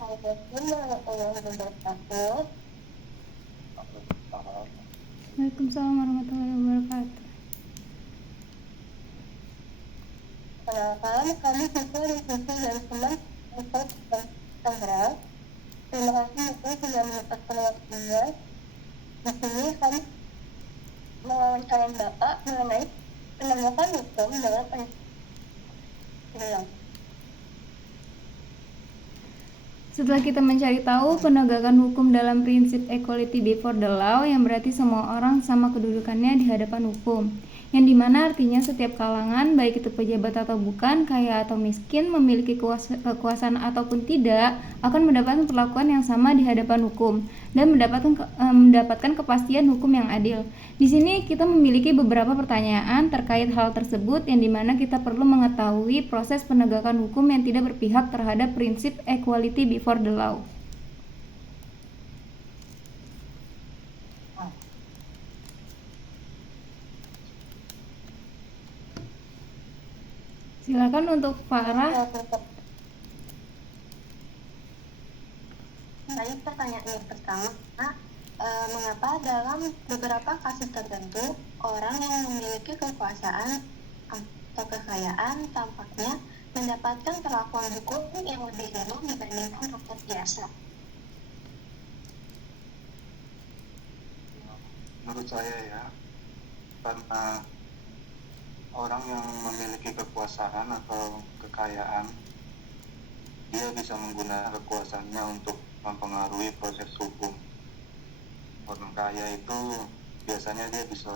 Assalamualaikum warahmatullahi wabarakatuh. Waalaikumsalam warahmatullahi wabarakatuh. Kenalkan, kami siswa Divisi dan Teman Riset Tangerang. Terima kasih Ibu sudah menyempatkan waktunya. Di sini kami mewawancarai Bapak mengenai penegakan hukum dalam pendidikan. Setelah kita mencari tahu penegakan hukum dalam prinsip equality before the law, yang berarti semua orang sama kedudukannya di hadapan hukum, yang dimana artinya setiap kalangan, baik itu pejabat atau bukan, kaya atau miskin, memiliki kekuasaan ataupun tidak, akan mendapatkan perlakuan yang sama di hadapan hukum dan mendapatkan kepastian hukum yang adil. Di sini kita memiliki beberapa pertanyaan terkait hal tersebut, yang dimana kita perlu mengetahui proses penegakan hukum yang tidak berpihak terhadap prinsip equality before the law. Silakan untuk Farah. Baik, pertanyaan yang pertama, mengapa dalam beberapa kasus tertentu orang yang memiliki kekuasaan atau kekayaan tampaknya mendapatkan perlakuan hukum yang lebih ringan dibandingkan rakyat biasa? Menurut saya ya, karena orang yang memiliki kekuasaan atau kekayaan, dia bisa menggunakan kekuasaannya untuk mempengaruhi proses hukum. Orang kaya itu biasanya dia bisa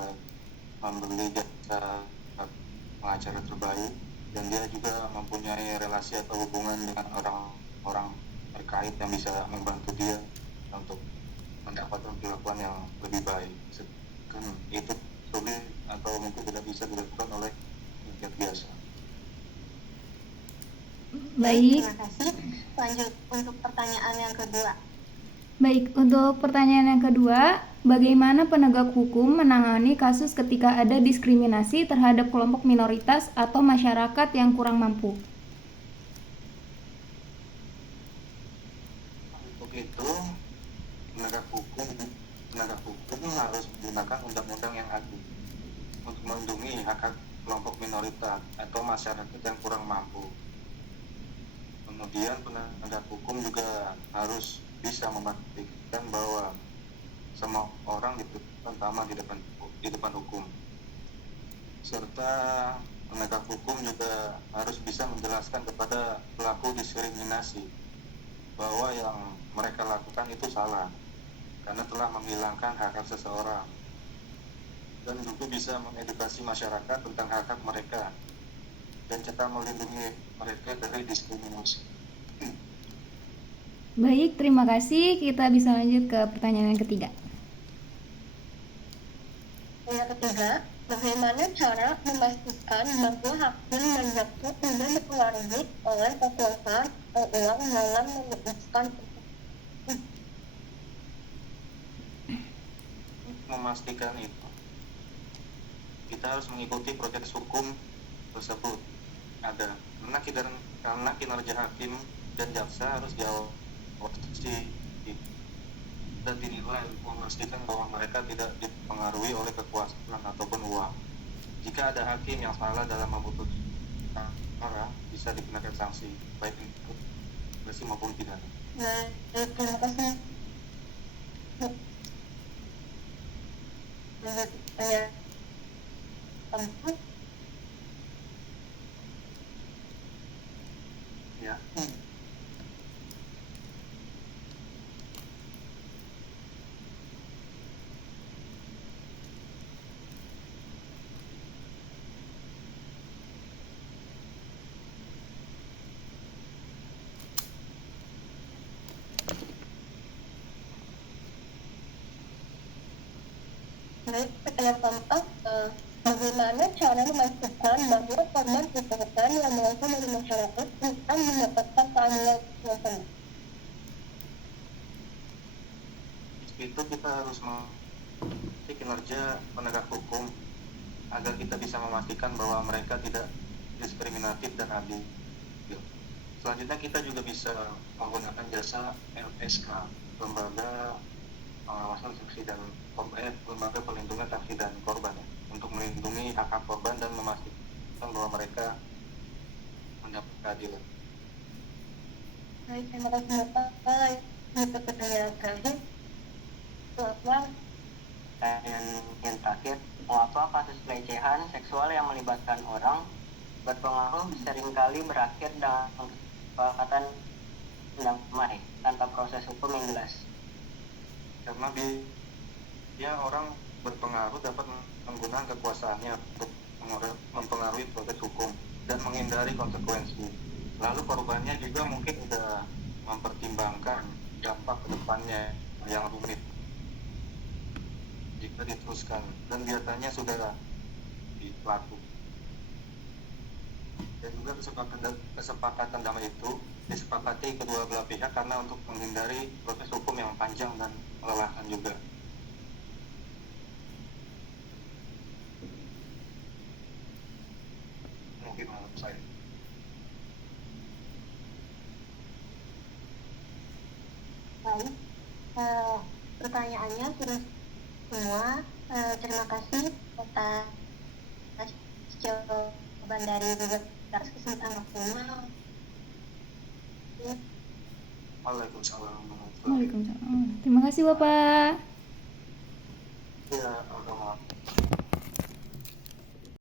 membeli jasa pengacara terbaik, dan dia juga mempunyai relasi atau hubungan dengan orang-orang terkait yang bisa membantu dia untuk mendapatkan perlakuan yang lebih baik. Kan itu sulit atau mungkin tidak bisa dilakukan oleh rakyat biasa. Baik. Terima kasih. Lanjut untuk pertanyaan yang kedua. Baik, untuk pertanyaan yang kedua, bagaimana penegak hukum menangani kasus ketika ada diskriminasi terhadap kelompok minoritas atau masyarakat yang kurang mampu? Untuk itu, penegak hukum harus menggunakan undang-undang yang adil untuk melindungi hak-hak kelompok minoritas atau masyarakat yang kurang mampu. Kemudian penegak hukum juga harus bisa memastikan bahwa semua orang diperlakukan sama di depan hukum. Serta penegak hukum juga harus bisa menjelaskan kepada pelaku diskriminasi bahwa yang mereka lakukan itu salah karena telah menghilangkan hak-hak seseorang, dan juga bisa mengedukasi masyarakat tentang hak-hak mereka dan cara melindungi mereka dari diskriminasi. Baik, terima kasih. Kita bisa lanjut ke pertanyaan yang ketiga. Yang ketiga, bagaimana cara memastikan bahwa hakim dan jaksa tidak dipengaruhi oleh kekuasaan atau uang dalam memutuskan? Memastikan itu, kita harus mengikuti proses hukum tersebut ada, karena kinerja hakim dan jaksa harus diawasi dan dinilai untuk memastikan bahwa mereka tidak dipengaruhi oleh kekuasaan ataupun uang. Jika ada hakim yang salah dalam memutuskan perkara, bisa dikenakan sanksi, baik itu agresi maupun pidana. Terima kasih. Ya. Baik, pertanyaan keempat, bagaimana cara memastikan bahwa korban kekerasan yang berasal dari masyarakat bisa mendapatkan keadilan yang sama? Itu kita harus mengikuti kinerja penegak hukum agar kita bisa memastikan bahwa mereka tidak diskriminatif dan adil. Selanjutnya kita juga bisa menggunakan jasa LSK, Lembaga Pengawasan Saksi dan Lembaga Perlindungan Saksi dan Korban ya, untuk melindungi hak hak korban dan memastikan bahwa mereka mendapat keadilan. Baik, terima kasih Bapak. Untuk pertanyaan terakhir, Bapak, yang terakhir, mengapa kasus pelecehan seksual yang melibatkan orang berpengaruh seringkali berakhir dengan kesepakatan damai tanpa proses hukum yang jelas? Karena dia orang berpengaruh dapat menggunakan kekuasaannya untuk mempengaruhi proses hukum dan menghindari konsekuensi. Lalu korbannya juga mungkin sudah mempertimbangkan dampak ke depannya yang rumit jika diteruskan, dan biasanya sudah di pelaku. Dan juga kesepakatan damai itu disepakati kedua belah pihak karena untuk menghindari proses hukum yang panjang dan melelahkan juga. Mungkin menurut saya. baik. Pertanyaannya sudah semua. Terima kasih atas jawaban dari atas kesempatan waktunya. Waalaikumsalam. Waalaikumsalam. Terima kasih Bapak. Ya.